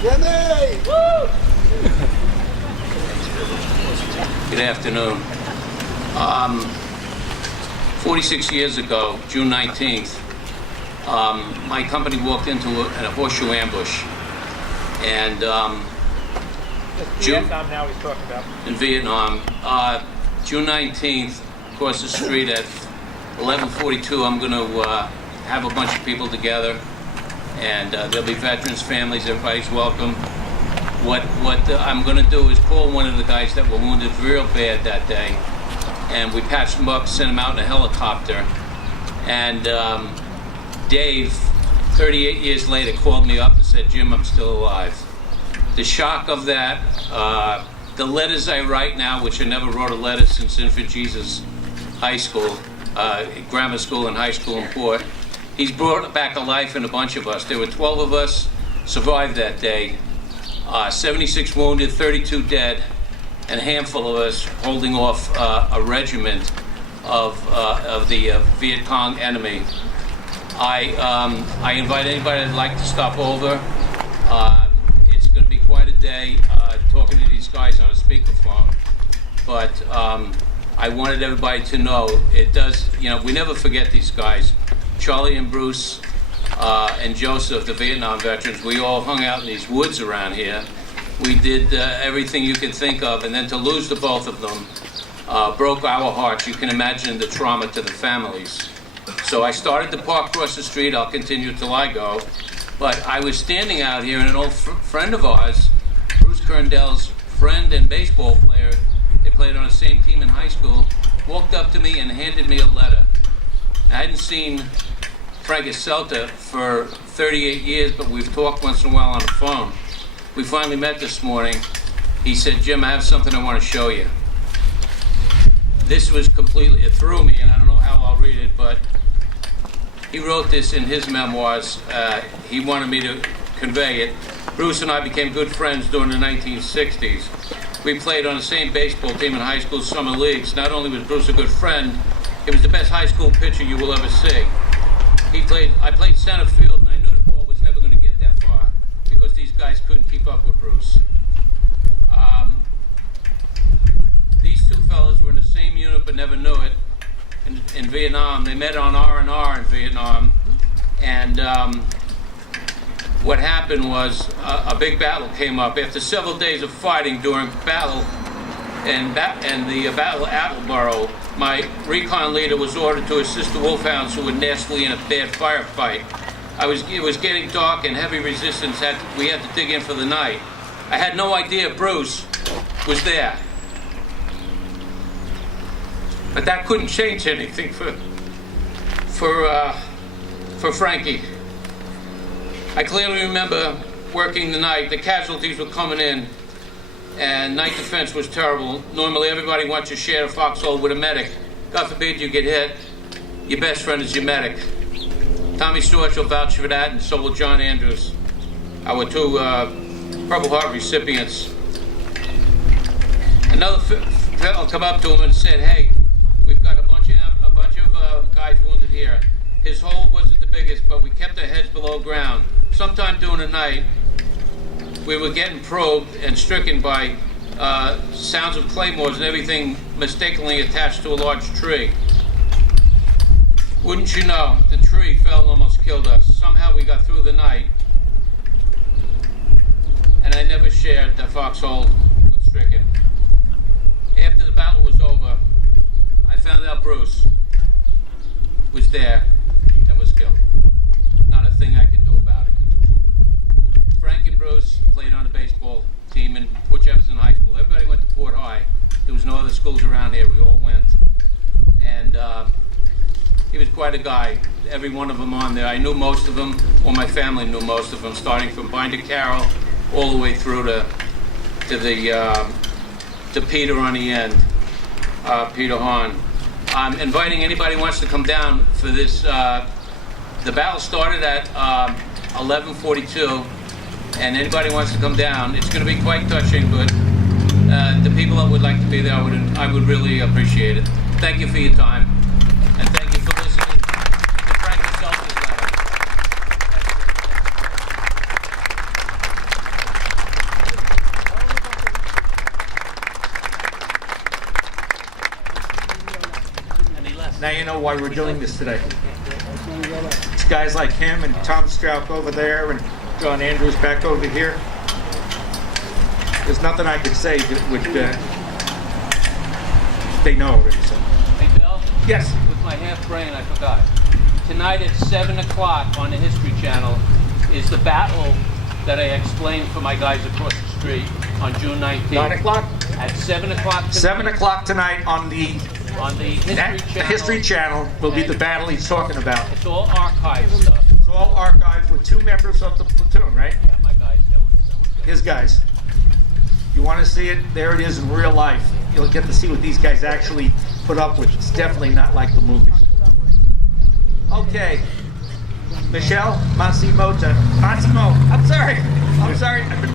Good afternoon. 46 years ago, June 19th, my company walked into a horseshoe ambush. And Vietnam now he's talking about. In Vietnam, June 19th, across the street at 11:42, I'm going to have a bunch of people together, and there'll be veterans, families, everybody's welcome. What I'm going to do is call one of the guys that were wounded real bad that day, and we patched him up, sent him out in a helicopter. And Dave, 38 years later, called me up and said, "Jim, I'm still alive." The shock of that, the letters I write now, which I never wrote a letter since Infant Jesus High School, grammar school and high school in Port. He's brought back a life in a bunch of us. There were 12 of us survived that day, 76 wounded, 32 dead, and a handful of us holding off a regiment of the Viet Cong enemy. I invite anybody that'd like to stop over. It's going to be quite a day talking to these guys on a speakerphone, but I wanted everybody to know it does, we never forget these guys. Charlie and Bruce and Joseph, the Vietnam veterans, we all hung out in these woods around here. We did everything you could think of, and then to lose the both of them broke our hearts. You can imagine the trauma to the families. So I started to park across the street. I'll continue till I go. But I was standing out here, and an old friend of ours, Bruce Kerndl's friend and baseball player, they played on the same team in high school, walked up to me and handed me a letter. I hadn't seen Frank Celta for 38 years, but we've talked once in a while on the phone. We finally met this morning. He said, "Jim, I have something I want to show you." This was completely, it threw me, and I don't know how I'll read it, but he wrote this in his memoirs. He wanted me to convey it. Bruce and I became good friends during the 1960s. We played on the same baseball team in high school summer leagues. Not only was Bruce a good friend, he was the best high school pitcher you will ever see. I played center field, and I knew the ball was never going to get that far because these guys couldn't keep up with Bruce. These two fellas were in the same unit but never knew it. In Vietnam, they met on R&R in Vietnam, and what happened was a big battle came up. After several days of fighting during battle and the Battle of Attleboro, my recon leader was ordered to assist the wolfhounds who were nastily in a bad firefight. It was getting dark and heavy resistance. We had to dig in for the night. I had no idea Bruce was there. But that couldn't change anything for Frankie. I clearly remember working the night. The casualties were coming in, and night defense was terrible. Normally, everybody wants to share a foxhole with a medic. God forbid you get hit. Your best friend is your medic. Tommy Stewart will vouch for that, and so will John Andrews, our two Purple Heart recipients. Another fellow come up to him and said, "Hey, we've got a bunch of guys wounded here." His hole wasn't the biggest, but we kept our heads below ground. Sometime during the night, we were getting probed and stricken by sounds of claymores and everything mistakenly attached to a large tree. Wouldn't you know, the tree fell and almost killed us. Somehow we got through the night, and I never shared the foxhole with stricken. After the battle was over, I found out Bruce was there and was killed. Not a thing I could do about it. Frank and Bruce played on the baseball team in Port Jefferson High School. Everybody went to Port High. There was no other schools around here. We all went. And he was quite a guy. Every one of them on there. I knew most of them, or my family knew most of them, starting from Binder Carroll all the way through to Peter on the end, Peter Hahn. I'm inviting anybody who wants to come down for this. The battle started at 11:42, and anybody wants to come down. It's going to be quite touching, but the people that would like to be there, I would really appreciate it. Thank you for your time, and thank you for listening to Frank Celta's letter. Now you know why we're doing this today. It's guys like him and Tom Strauch over there and John Andrews back over here. There's nothing I could say that would, they know already. So. Hey, Bill? Yes. With my half brain, I forgot. Tonight at 7 o'clock on the History Channel is the battle that I explained for my guys across the street on June 19th. 9 o'clock? At 7 o'clock tonight. 7 o'clock tonight on the History Channel. will be the battle he's talking about. It's all archive stuff. It's all archived with 2 members of the platoon, right? Yeah, my guys. That was His guys. You want to see it? There it is in real life. You'll get to see what these guys actually put up with. It's definitely not like the movies. Okay. Michelle Massimo, I'm sorry.